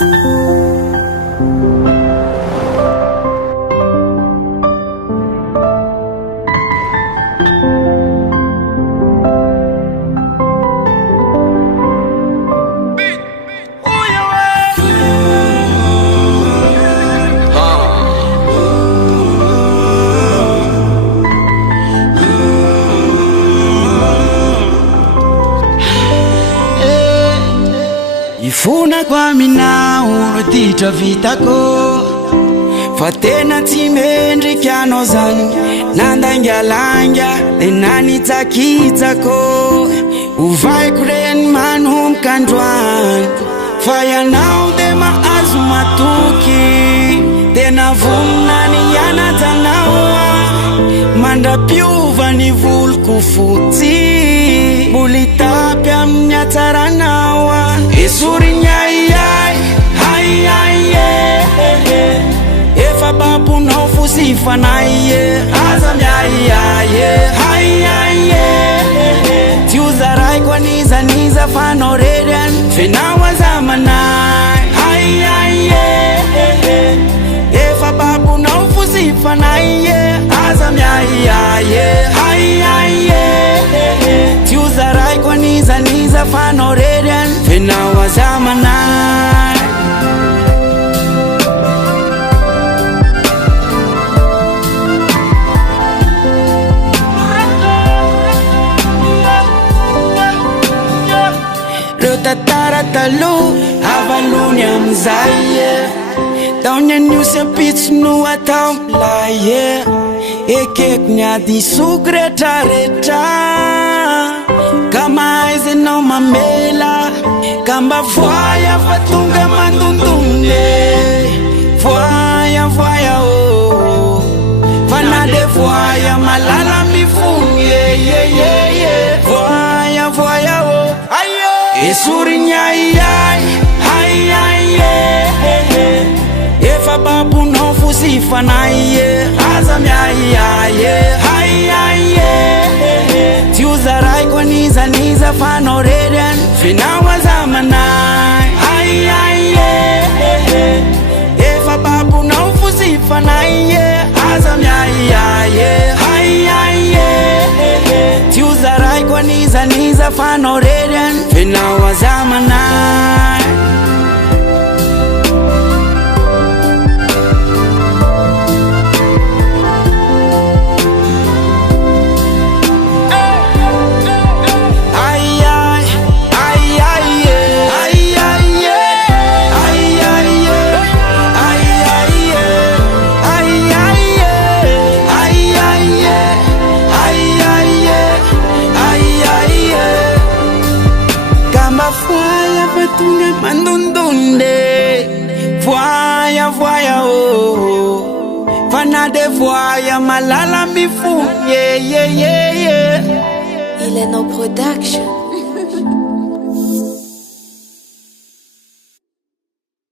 Ifuna kwa minao ditra vitako fa tena tsy mendrika anao zany nandangalanga le nanitsakitsako ovaiko reny manomboka androany fa ianao de mahazo matoky tena vonina ny ianatanao mandrapiova ny voloko fotsy mboly tapy amin'ny hatsaranao esorignaiai haiaie efa babonao fosifanai aza miaiaie haiaie tsy ozaraiko anizaniza fanao rerany fenao azamanai haiaie efa babonao fosifanai aza miaiaie haiaie tsy ozaraiko anizaniza fanao rerany fenao azamanai reo tatara talo avalony amizay taony anio sy ampitso no atao milay ekeko ny adisoko retraretra ka mahaizanao mamela ka mba voaya fa tonga mandondone voaya voaya fa na de voaya malala mifony voaya voaya esorignaiai haiaie efa babonao fosifanai aza miaiaie haiaie tsy ozaraiko anizaniza fanao rerany fenao azamanai haiaie efa babonao fosifanai aza miaiaie haiaie tsy ozaraiko anizaniza fanao rerany fenao azamanai mandondonde voaya voaya fana de voaya malala mifuni Il est no production.